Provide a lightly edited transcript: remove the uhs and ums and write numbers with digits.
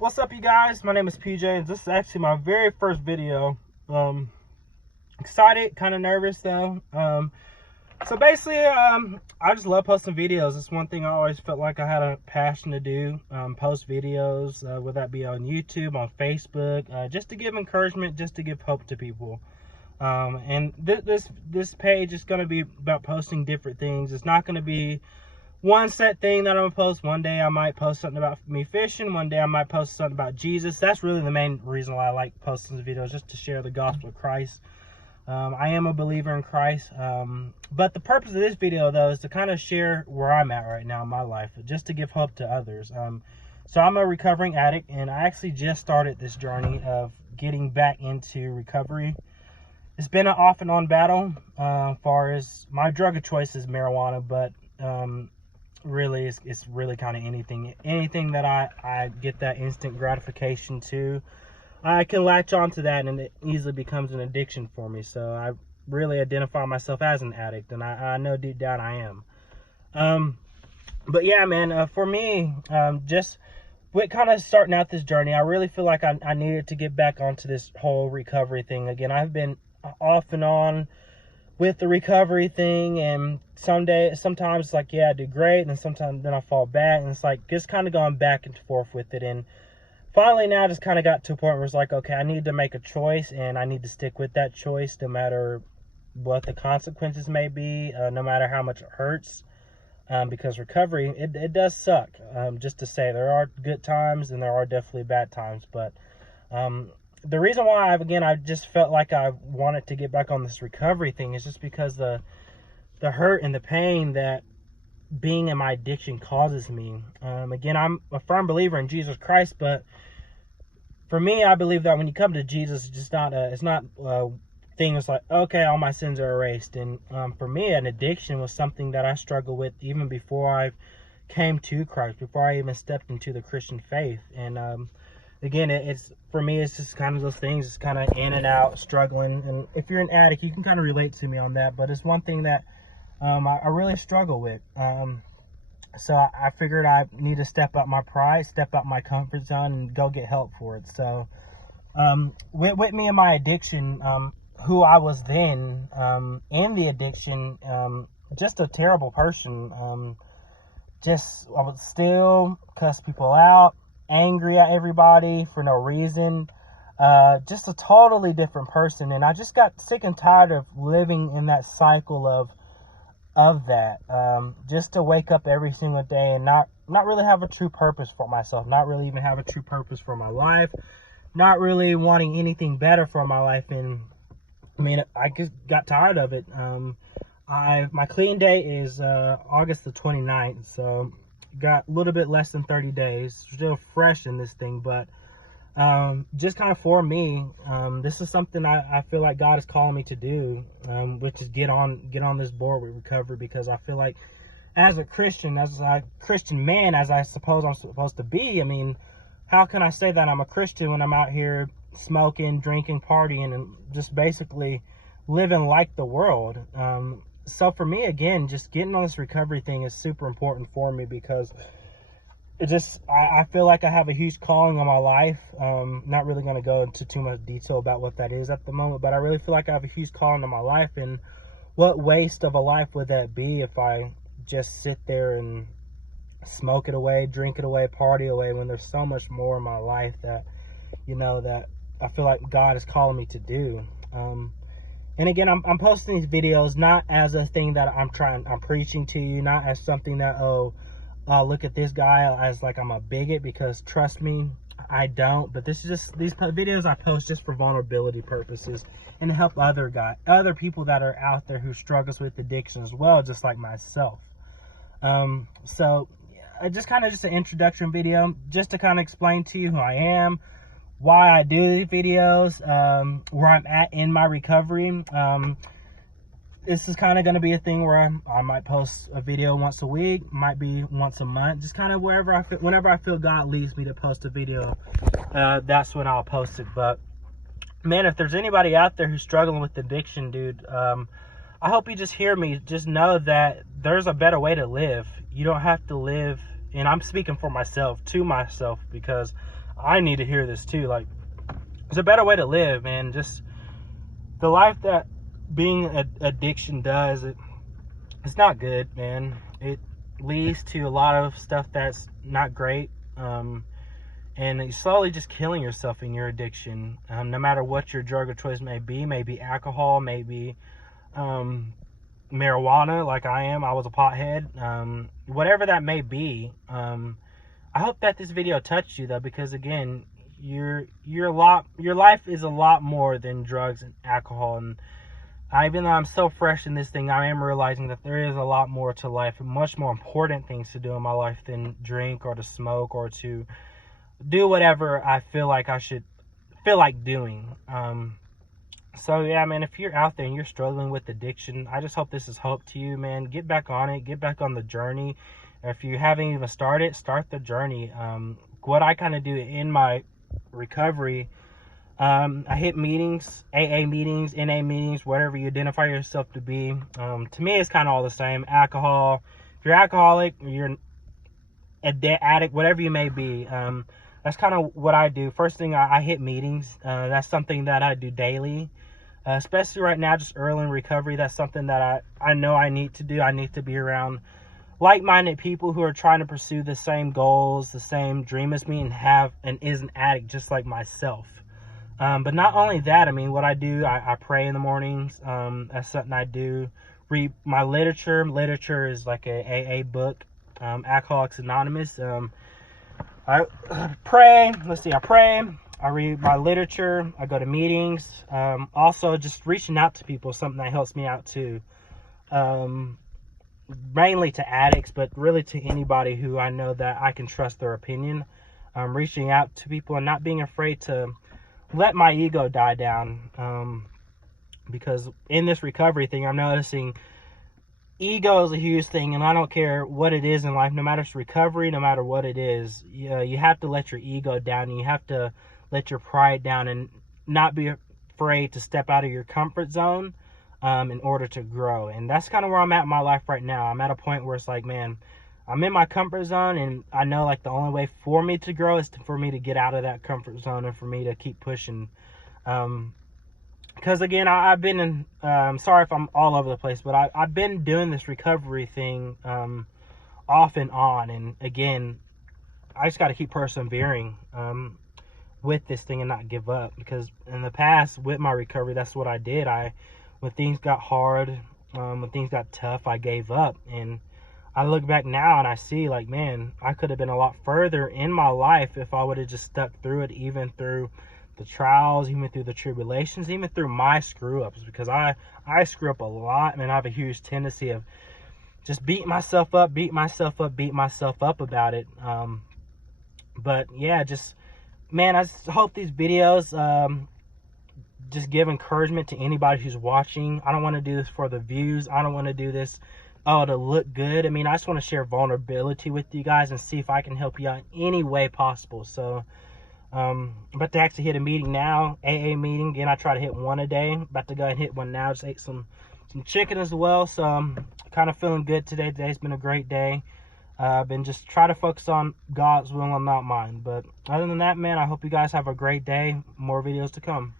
What's up, you guys? My name is PJ, and this is actually my very first video. Excited, kind of nervous though. So basically, I just love posting videos. It's one thing I always felt like I had a passion to do. Post videos, whether that be on YouTube, on Facebook, just to give encouragement, just to give hope to people. And this page is going to be about posting different things. It's not going to be one set thing that I'm gonna post. One day I might post something about me fishing. One day I might post something about Jesus. That's really the main reason why I like posting these videos, just to share the gospel of Christ. I am a believer in Christ. But the purpose of this video, though, is to kind of share where I'm at right now in my life, just to give hope to others. So I'm a recovering addict, and I actually just started this journey of getting back into recovery. It's been an off and on battle. As far as my drug of choice is marijuana, but really it's really kind of anything that I get that instant gratification to, I can latch on to that, and it easily becomes an addiction for me. So I really identify myself as an addict, and I know deep down I am. But yeah, man, for me, just with kind of starting out this journey, I really feel like I needed to get back onto this whole recovery thing again. I've been off and on with the recovery thing, and sometimes it's like, yeah, I do great, and then sometimes I fall back, and it's like just kind of going back and forth with it. And finally now just kind of got to a point where it's like, okay, I need to make a choice, and I need to stick with that choice no matter what the consequences may be, no matter how much it hurts, because recovery, it does suck. Just to say, there are good times and there are definitely bad times, but the reason why I just felt like I wanted to get back on this recovery thing is just because the hurt and the pain that being in my addiction causes me. Again, I'm a firm believer in Jesus Christ, but for me, I believe that when you come to Jesus, it's not a thing that's like, okay, all my sins are erased. And for me, an addiction was something that I struggled with even before I came to Christ, before I even stepped into the Christian faith. And again, it's for me, it's just kind of those things. It's kind of in and out, struggling. And if you're an addict, you can kind of relate to me on that. But it's one thing that I really struggle with. So I figured I need to step up my pride, step up my comfort zone, and go get help for it. So with me and my addiction, who I was then, in the addiction, just a terrible person. I would still cuss people out, angry at everybody for no reason, just a totally different person. And I just got sick and tired of living in that cycle of that, just to wake up every single day and not really have a true purpose for myself, not really even have a true purpose for my life, not really wanting anything better for my life. And I mean, I just got tired of it. My clean day is August the 29th, so got a little bit less than 30 days, still fresh in this thing. But just kind of for me, this is something I feel like God is calling me to do, which is get on this board with recovery, because I feel like as a Christian, as a Christian man, as I suppose I'm supposed to be, I mean, how can I say that I'm a Christian when I'm out here smoking, drinking, partying, and just basically living like the world? So for me, again, just getting on this recovery thing is super important for me, because I feel like I have a huge calling on my life. Not really going to go into too much detail about what that is at the moment, but I really feel like I have a huge calling on my life. And what waste of a life would that be if I just sit there and smoke it away, drink it away, party away, when there's so much more in my life that, that I feel like God is calling me to do. And again, I'm posting these videos not as a thing that I'm preaching to you, not as something that, look at this guy, as like I'm a bigot, because trust me, I don't. But this is just, these videos I post just for vulnerability purposes and to help other people that are out there who struggles with addiction as well, just like myself. So just kind of just an introduction video, just to kind of explain to you who I am, why I do these videos, where I'm at in my recovery. This is kind of going to be a thing where I might post a video once a week, might be once a month, just kind of whenever I feel God leads me to post a video, that's when I'll post it. But man, if there's anybody out there who's struggling with addiction, dude, I hope you just hear me. Just know that there's a better way to live. You don't have to live, and I'm speaking for myself, to myself, because I need to hear this too. Like, there's a better way to live, man. Just the life that being an addiction does, it's not good, man. It leads to a lot of stuff that's not great. And you're slowly just killing yourself in your addiction. No matter what your drug of choice may be alcohol, maybe marijuana, like I am. I was a pothead. Whatever that may be. I hope that this video touched you, though, because again, your life is a lot more than drugs and alcohol. And even though I'm so fresh in this thing, I am realizing that there is a lot more to life, and much more important things to do in my life than drink or to smoke or to do whatever I feel like I should feel like doing. So yeah, man, if you're out there and you're struggling with addiction, I just hope this is hope to you, man. Get back on it. Get back on the journey. If you haven't even started, start the journey. What I kind of do in my recovery, I hit meetings, AA meetings, NA meetings, whatever you identify yourself to be. To me, it's kind of all the same. Alcohol. If you're alcoholic, you're an addict, whatever you may be. That's kind of what I do. First thing, I hit meetings. That's something that I do daily. Especially right now, just early in recovery. That's something that I know I need to do. I need to be around like-minded people who are trying to pursue the same goals, the same dream as me, and is an addict just like myself. But not only that, I mean, what I do, I pray in the mornings. That's something I do. Read my literature. Literature is like a AA book, Alcoholics Anonymous. I pray. Let's see, I pray. I read my literature. I go to meetings. Also, just reaching out to people is something that helps me out too. Mainly to addicts, but really to anybody who I know that I can trust their opinion. Reaching out to people and not being afraid to let my ego die down. Because in this recovery thing, I'm noticing ego is a huge thing, and I don't care what it is in life, no matter if it's recovery, no matter what it is, you have to let your ego down, and you have to let your pride down and not be afraid to step out of your comfort zone in order to grow. And that's kind of where I'm at in my life right now. I'm at a point where it's like, man, I'm in my comfort zone, and I know like the only way for me to grow is for me to get out of that comfort zone and for me to keep pushing. Because again, I've been in, sorry if I'm all over the place, but I've been doing this recovery thing off and on. And again, I just got to keep persevering with this thing and not give up. Because in the past, with my recovery, that's what I did. When things got hard, when things got tough, I gave up. And I look back now and I see like, man, I could have been a lot further in my life if I would have just stuck through it, even through the trials, even through the tribulations, even through my screw-ups. Because I screw up a lot, and I have a huge tendency of just beat myself up about it. But yeah, just, man, I just hope these videos just give encouragement to anybody who's watching. I don't want to do this for the views. I don't want to do this to look good. I mean, I just want to share vulnerability with you guys and see if I can help you out in any way possible. So about to actually hit a meeting now, AA meeting. Again, I try to hit one a day. About to go ahead and hit one now. Just ate some chicken as well, so I'm kind of feeling good today. Today's been a great day. I've been just trying to focus on God's will and not mine. But other than that, man, I hope you guys have a great day. More videos to come.